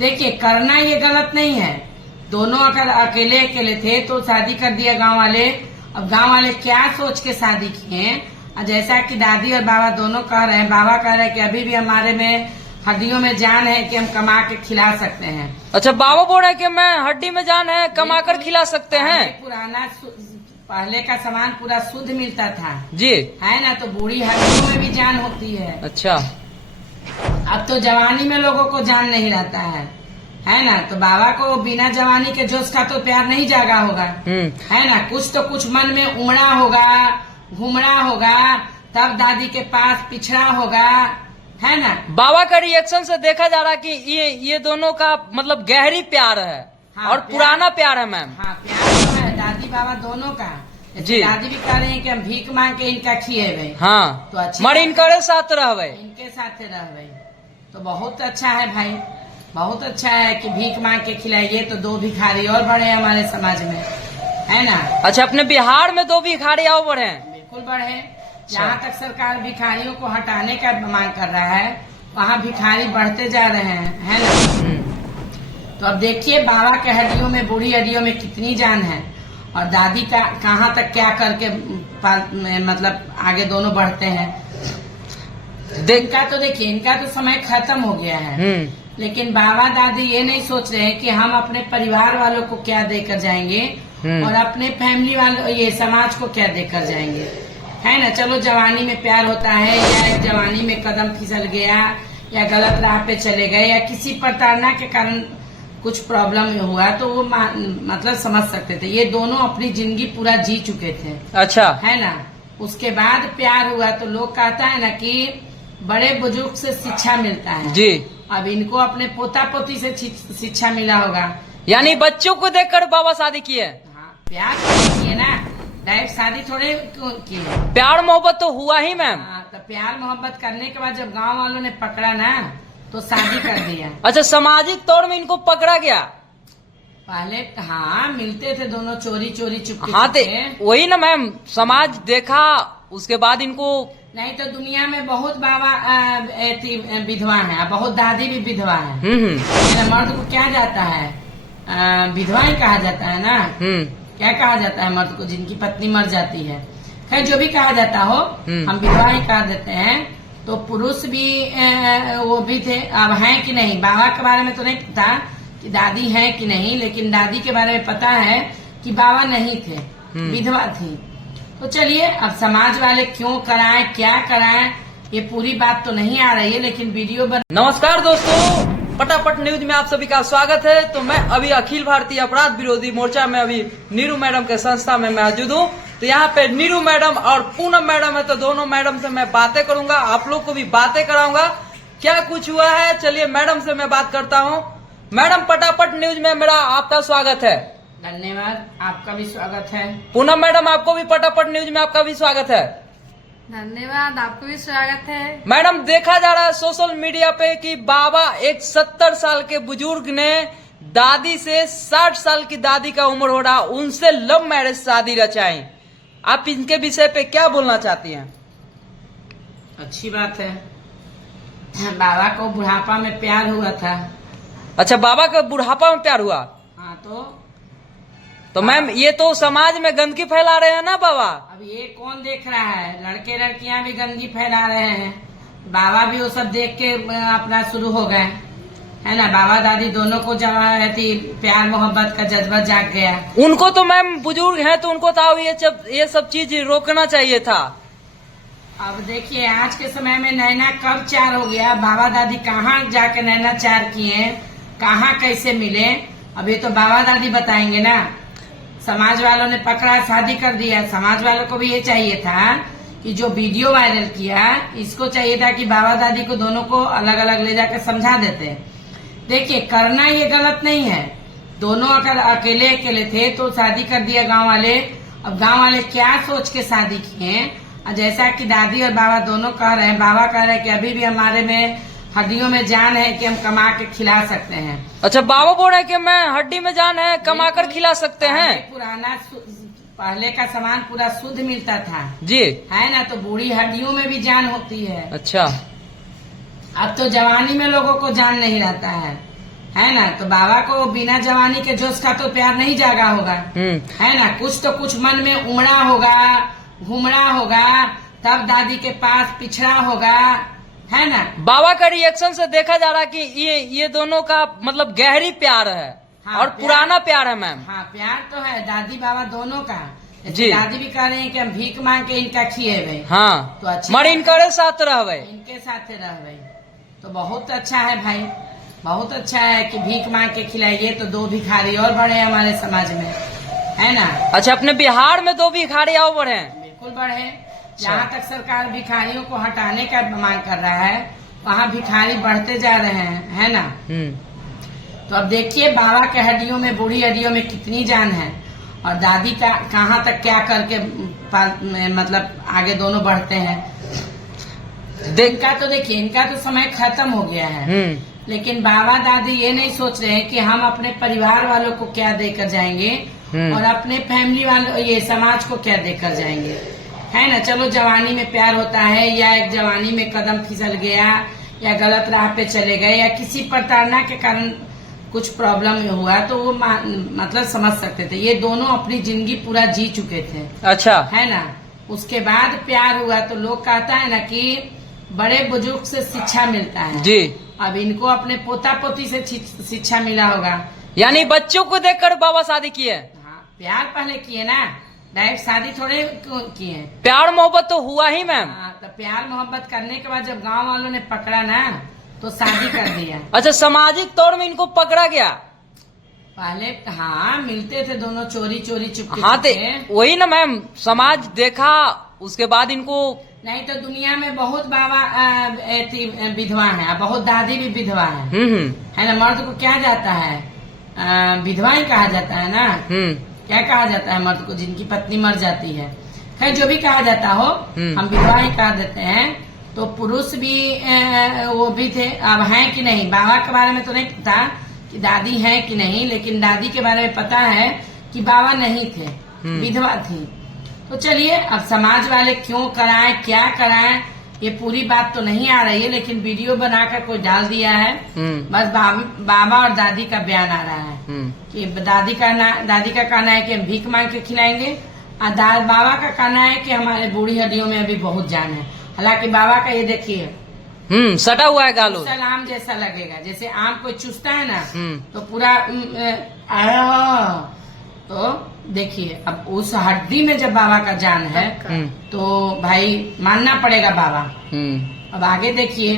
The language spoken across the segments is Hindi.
देखिए, करना ये गलत नहीं है। दोनों अगर अकेले अकेले थे तो शादी कर दिया गांव वाले। अब गांव वाले क्या सोच के शादी किए, और जैसा कि दादी और बाबा दोनों कह रहे हैं, बाबा कह रहे हैं कि अभी भी हमारे में हड्डियों में जान है कि हम कमा के खिला सकते हैं। अच्छा, बाबा बोल रहे हैं कि मैं हड्डी में जान है, कमा कर खिला सकते हैं। पहले का सामान पूरा शुद्ध मिलता था जी, है ना, तो बूढ़ी हड्डियों में भी जान होती है। अच्छा, अब तो जवानी में लोगों को जान नहीं रहता है ना। तो बाबा को बिना जवानी के जोश का तो प्यार नहीं जागा होगा, है ना। कुछ तो कुछ मन में उमड़ा होगा, घुमड़ा होगा, तब दादी के पास पिछड़ा होगा, है ना। बाबा का रिएक्शन से देखा जा रहा है कि ये दोनों का मतलब गहरी प्यार है। हाँ, और पुराना प्यार है मैम। हाँ, प्यार तो है दादी बाबा दोनों का जी। दादी भी कह रही है कि हम भीख मांग के इनका खिएबे। हाँ, तो अच्छी मर इनके साथ रहवे, इनके साथ रहवे तो बहुत अच्छा है भाई, बहुत अच्छा है कि भीख मांग के खिलाइए। तो दो भिखारी और बढ़े हमारे समाज में, है ना। अच्छा, अपने बिहार में 2 भिखारी और बढ़े हैं? बिल्कुल बढ़े। जहाँ तक सरकार भिखारियों को हटाने का मांग कर रहा है, वहाँ भिखारी बढ़ते जा रहे हैं, है ना। तो अब देखिए, बाबा के हड्डियों में, बूढ़ी हड्डियों में कितनी जान है, और दादी का कहाँ तक क्या करके मतलब आगे दोनों बढ़ते हैं। इनका तो देखिए, इनका तो समय खत्म हो गया है, लेकिन बाबा दादी ये नहीं सोच रहे हैं कि हम अपने परिवार वालों को क्या देकर जाएंगे और अपने फैमिली वालों, ये समाज को क्या देकर जाएंगे, है ना। चलो, जवानी में प्यार होता है, या जवानी में कदम फिसल गया, या गलत राह पे चले गए, या किसी प्रताड़ना के कारण कुछ प्रॉब्लम हुआ, तो वो मतलब समझ सकते थे। ये दोनों अपनी जिंदगी पूरा जी चुके थे, अच्छा, है ना। उसके बाद प्यार हुआ, तो लोग कहता है ना कि बड़े बुजुर्ग से शिक्षा मिलता है जी। अब इनको अपने पोता पोती से शिक्षा मिला होगा, यानी बच्चों को देखकर बाबा शादी किए। हाँ, प्यार किए ना, डायरेक्ट शादी थोड़े की। प्यार मोहब्बत तो हुआ ही मैम। हाँ, तो प्यार मोहब्बत करने के बाद जब गांव वालों ने पकड़ा ना, तो शादी कर दिया। अच्छा, सामाजिक तौर में इनको पकड़ा गया। पहले हाँ मिलते थे दोनों, चोरी चोरी चुपके। हाँ, तो वही ना मैम, समाज देखा, उसके बाद इनको। नहीं तो दुनिया में बहुत बाबा विधवा है, बहुत दादी भी विधवा है। मर्द को क्या जाता है, विधवा ही कहा जाता है ना। क्या कहा जाता है मर्द को, जिनकी पत्नी मर जाती है। खैर, जो भी कहा जाता हो, हम विधवा ही कह देते हैं। तो पुरुष भी वो भी थे। अब हैं कि नहीं, बाबा के बारे में तो नहीं पता कि दादी है कि नहीं, लेकिन दादी के बारे में पता है कि बाबा नहीं थे, विधवा थी। तो चलिए, अब समाज वाले क्यों कराएं, क्या कराएं, ये पूरी बात तो नहीं आ रही है, लेकिन वीडियो नमस्कार दोस्तों, पटापट न्यूज में आप सभी का स्वागत है। तो मैं अभी अखिल भारतीय अपराध विरोधी मोर्चा में अभी नीरू मैडम के संस्था में मौजूद हूँ। तो यहाँ पे नीरू मैडम और पूनम मैडम है, तो दोनों मैडम से मैं बातें करूंगा, आप लोग को भी बातें कराऊंगा क्या कुछ हुआ है। चलिए, मैडम से मैं बात करता हूँ। मैडम, पटापट न्यूज में मेरा आपका स्वागत है। धन्यवाद, आपका भी स्वागत है। पूनम मैडम, आपको भी पटापट न्यूज में आपका भी स्वागत है। धन्यवाद, आपको भी स्वागत है। मैडम, देखा जा रहा है सोशल मीडिया पे कि बाबा एक 70 साल के बुजुर्ग ने दादी से 60 साल की दादी का उम्र हो रहा, उनसे लव मैरिज शादी रचाई। आप इनके विषय पे क्या बोलना चाहती हैं? अच्छी बात है, बाबा को बुढ़ापा में प्यार हुआ था। अच्छा, बाबा का बुढ़ापा में प्यार हुआ। हाँ, तो मैम, ये तो समाज में गंदगी फैला रहे हैं ना बाबा। अब ये कौन देख रहा है, लड़के लड़कियां भी गंदगी फैला रहे हैं, बाबा भी वो सब देख के अपना शुरू हो गए, है ना। बाबा दादी दोनों को जब प्यार मोहब्बत का जज्बा जाग गया। उनको तो मैम बुजुर्ग हैं, तो उनको तो ये सब चीज रोकना चाहिए था। अब देखिए, आज के समय में नैना कब चार हो गया, बाबा दादी कहाँ जाके नैना चार किए, कहाँ कैसे मिले, अब ये तो बाबा दादी बताएंगे ना। समाज वालों ने पकड़ा, शादी कर दिया। समाज वालों को भी ये चाहिए था कि जो वीडियो वायरल किया, इसको चाहिए था कि बाबा दादी को दोनों को अलग अलग ले जाकर समझा देते। देखिए, करना ये गलत नहीं है। दोनों अगर अकेले अकेले थे तो शादी कर दिया गांव वाले। अब गांव वाले क्या सोच के शादी किए, और जैसा कि दादी और बाबा दोनों कह रहे हैं, बाबा कह रहे हैं कि अभी भी हमारे में हड्डियों में जान है कि हम कमा के खिला सकते हैं। अच्छा, बाबा बोल रहे हैं कि मैं हड्डी में जान है, कमा कर खिला सकते हैं। पहले का सामान पूरा शुद्ध मिलता था जी, है ना, तो बूढ़ी हड्डियों में भी जान होती है। अच्छा, अब तो जवानी में लोगों को जान नहीं रहता है ना। तो बाबा को बिना जवानी के जोश का तो प्यार नहीं जागा होगा, है ना। कुछ तो कुछ मन में उमड़ा होगा, घुमड़ा होगा, तब दादी के पास पिछड़ा होगा, है ना। बाबा का रिएक्शन से देखा जा रहा है कि ये दोनों का मतलब गहरी प्यार है। हाँ, और पुराना प्यार है मैम। हाँ, प्यार तो है दादी बाबा दोनों का। जी। दादी भी कह रहे हैं कि हम भीख मांग के इनका खिएबे। हाँ, तो अच्छी मर इनके साथ रहवे, इनके साथ रहवे तो बहुत अच्छा है भाई, बहुत अच्छा है कि भीख मांग के खिलाइए तो 2 भिखारी और बढ़े हमारे समाज में, है ना। अच्छा, अपने बिहार में 2 भिखारी और बढ़े हैं? बिल्कुल बढ़े। जहाँ तक सरकार भिखारियों को हटाने का मांग कर रहा है, वहाँ भिखारी बढ़ते जा रहे हैं, है ना। तो अब देखिए बाबा के हड्डियों में, बूढ़ी हड्डियों में कितनी जान है, और दादी का कहाँ तक क्या करके मतलब आगे दोनों बढ़ते हैं। इनका तो देखिए, इनका तो समय खत्म हो गया है, लेकिन बाबा दादी ये नहीं सोच रहे हैं कि हम अपने परिवार वालों को क्या देकर जाएंगे और अपने फैमिली वालों, ये समाज को क्या देकर जाएंगे, है ना। चलो जवानी में प्यार होता है, या एक जवानी में कदम फिसल गया, या गलत राह पे चले गए, या किसी प्रताड़ना के कारण कुछ प्रॉब्लम हुआ, तो वो मतलब समझ सकते थे। ये दोनों अपनी जिंदगी पूरा जी चुके थे, अच्छा, है ना। उसके बाद प्यार हुआ तो लोग कहता है ना कि बड़े बुजुर्ग से शिक्षा मिलता है जी। अब इनको अपने पोता पोती से शिक्षा मिला होगा। यानी बच्चों को देखकर बाबा शादी किए? हाँ, प्यार पहले किए ना, डायरेक्ट शादी थोड़े किए। प्यार मोहब्बत तो हुआ ही मैम। हाँ, तो प्यार मोहब्बत करने के बाद जब गांव वालों ने पकड़ा ना, तो शादी कर दिया। अच्छा, सामाजिक तौर में इनको पकड़ा गया? पहले हाँ मिलते थे दोनों, चोरी चोरी चुपके। हाँ, तो वही ना मैम, समाज देखा, उसके बाद इनको। नहीं तो दुनिया में बहुत बाबा विधवा है, बहुत दादी भी विधवा है ना। मर्द को क्या जाता है, विधवा ही कहा जाता है ना। क्या कहा जाता है मर्द को, जिनकी पत्नी मर जाती है। खैर जो भी कहा जाता हो, हम विधवा ही कह देते हैं। तो पुरुष भी वो भी थे, अब हैं कि नहीं। बाबा के बारे में तो नहीं पता कि दादी है कि नहीं, लेकिन दादी के बारे में पता है कि बाबा नहीं थे, विधवा थी। तो चलिए, अब समाज वाले क्यों कराएं, क्या कराएं, ये पूरी बात तो नहीं आ रही है, लेकिन वीडियो बनाकर कोई डाल दिया है। बस बाबा और दादी का बयान आ रहा है कि दादी का कहना है कि हम भीख मांग के खिलाएंगे, और बाबा का कहना है कि हमारे बूढ़ी हड्डियों में अभी बहुत जान है। हालांकि बाबा का ये देखिए सटा हुआ है गालो, आम जैसा लगेगा, जैसे आम कोई चूसता है ना तो पूरा तो देखिए, अब उस हड्डी में जब बाबा का जान है तो भाई मानना पड़ेगा बाबा। अब आगे देखिए।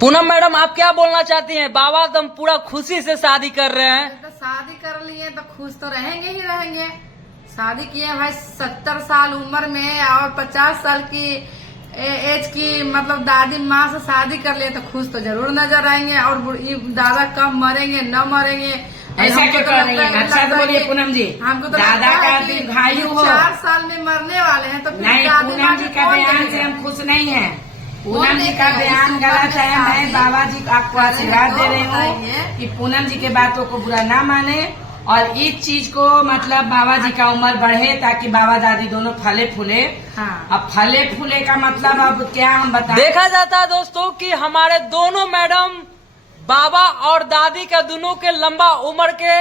पूनम मैडम, आप क्या बोलना चाहती हैं? बाबा तुम पूरा खुशी से शादी कर रहे हैं। तो शादी कर लिए तो खुश तो रहेंगे ही रहेंगे। शादी किए भाई 70 साल उम्र में, और 50 साल की एज की मतलब दादी माँ से शादी कर लिए तो खुश तो जरूर नजर आएंगे। और दादा कब मरेंगे न मरेंगे ऐसा क्यों कर रही है? अच्छा तो बोलिए पूनम जी, हमको तो दादा का दीर्घायु हो। 4 साल में मरने वाले हैं तो फिर नहीं, पूनम जी का बयान से हम खुश नहीं है। पूनम जी का बयान गलत है। मैं बाबा जी आपको आशीर्वाद दे रही हूँ कि पूनम जी के बातों को बुरा ना माने, और इस चीज को मतलब बाबा जी का उम्र बढ़े, ताकि बाबा दादी दोनों फले फूले। हाँ। अब फले फूले का मतलब अब क्या हम बताएं। देखा जाता है दोस्तों कि हमारे दोनों मैडम बाबा और दादी का दोनों के लंबा उम्र के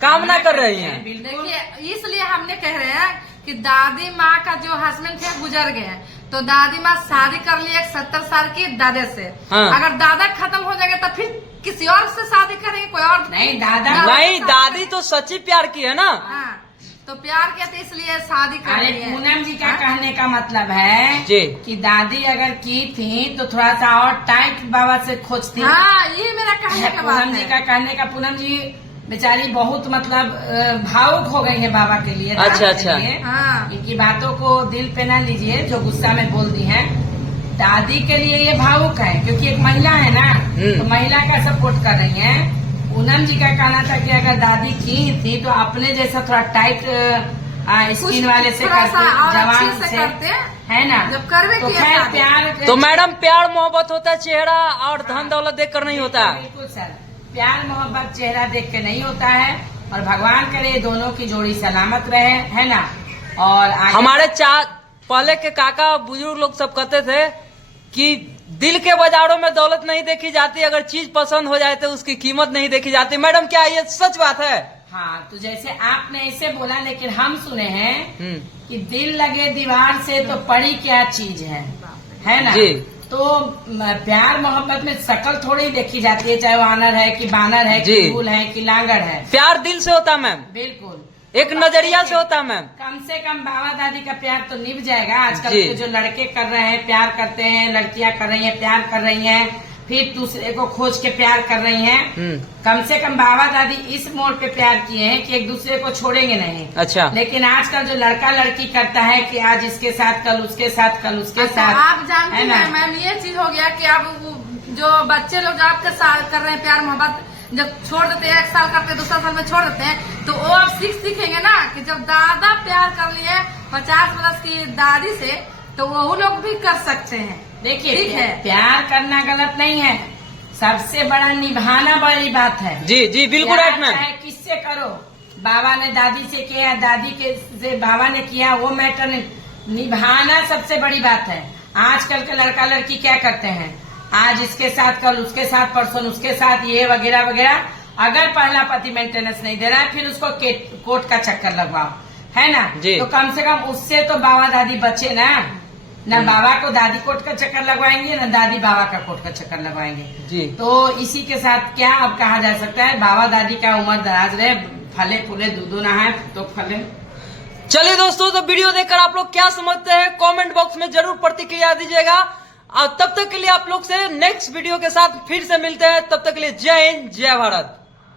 कामना कर रही हैं। देखिए, इसलिए हमने कह रहे हैं कि दादी माँ का जो हस्बैंड थे गुजर गए हैं, तो दादी माँ शादी कर ली 70 साल की दादे से। हाँ। अगर दादा खत्म हो जाएंगे तो फिर किसी और से शादी करेंगे, कोई और नहीं। दादा नहीं, दादी तो सच्ची प्यार की है ना। हाँ, तो प्यार के तो इसलिए शादी कर अरे रही है। पूनम जी का कहने का मतलब है जी कि दादी अगर की थी तो थोड़ा सा और टाइट बाबा से खोजती। हाँ, ये मेरा कहने का बात पूनम जी है। का कहने का, पूनम जी बेचारी बहुत मतलब भावुक हो गई है बाबा के लिए। अच्छा, अच्छा। हाँ। इनकी बातों को दिल पे ना लीजिए, जो गुस्सा में बोल दी है। दादी के लिए ये भावुक है, क्योंकि एक महिला है ना, तो महिला का सपोर्ट कर रही है। पूनम जी का कहना था कि अगर दादी की थी तो अपने जैसा थोड़ा टाइट स्किन वाले से करते, जवान से है ना, जब करवे तो किया खैर शादी। प्यार तो मैडम, प्यार मोहब्बत होता है, चेहरा और धन दौलत देख कर नहीं होता। बिल्कुल सर, प्यार मोहब्बत चेहरा देख के नहीं होता है। और भगवान करे दोनों की जोड़ी सलामत रहे, है ना। और हमारे पहले के काका बुजुर्ग लोग सब कहते थे कि दिल के बाजारों में दौलत नहीं देखी जाती, अगर चीज पसंद हो जाए तो उसकी कीमत नहीं देखी जाती। मैडम क्या ये सच बात है? हाँ, तो जैसे आपने ऐसे बोला, लेकिन हम सुने हैं कि दिल लगे दीवार से तो पड़ी क्या चीज है ना जी। तो प्यार मोहब्बत में शकल थोड़ी देखी जाती है, चाहे वो आनर है कि बानर है जी। कि फूल है कि लांगड़ है। प्यार दिल से होता मैम, बिल्कुल एक नजरिया से होता मैम। कम से कम बाबा दादी का प्यार तो निभ जाएगा। आजकल जी। के जो लड़के कर रहे हैं, प्यार करते हैं, लड़कियां कर रही हैं, प्यार कर रही हैं, फिर दूसरे को खोज के प्यार कर रही हैं। कम से कम बाबा दादी इस मोड़ पे प्यार किए हैं कि एक दूसरे को छोड़ेंगे नहीं। अच्छा। लेकिन आजकल जो लड़का लड़की करता है कि आज इसके साथ, कल उसके साथ, कल उसके साथ, आप जानते है ना? हैं मैम, ये चीज हो गया कि अब जो बच्चे लोग आपके साथ कर रहे हैं प्यार मोहब्बत, जब छोड़ देते हैं, 1 साल करते हैं, 2 साल में छोड़ देते हैं, तो वो अब सीखेंगे ना कि जब दादा प्यार कर लिए 50 वर्ष की दादी से, तो वो लोग भी कर सकते हैं। देखिए, ठीक है, प्यार करना गलत नहीं है, सबसे बड़ा निभाना बड़ी बात है। जी जी बिल्कुल राइट मैम। चाहे किससे करो, बाबा ने दादी से किया, दादी के से बाबा ने किया, वो मैटर नहीं, निभाना सबसे बड़ी बात है। आजकल के लड़का लड़की क्या करते हैं, आज इसके साथ, कल उसके साथ, परसों उसके साथ, ये वगैरह वगैरह। अगर पहला पति मेंटेनेंस नहीं दे रहा है, फिर उसको कोर्ट का चक्कर लगवाओ, है ना? जी। तो कम से कम उससे तो बाबा दादी बचे ना बाबा को दादी कोर्ट का चक्कर लगवाएंगे, न दादी बाबा का कोर्ट का चक्कर लगवाएंगे। जी। तो इसी के साथ क्या अब कहा जा सकता है, बाबा दादी का उम्र दराज रहे, फले फूले दूधो नहाए तो फले। चलिए दोस्तों, तो वीडियो देखकर आप लोग क्या समझते हैं कमेंट बॉक्स में जरूर प्रतिक्रिया दीजिएगा। और तब तक के लिए आप लोग से नेक्स्ट वीडियो के साथ फिर से मिलते हैं। तब तक के लिए जय हिंद, जय भारत।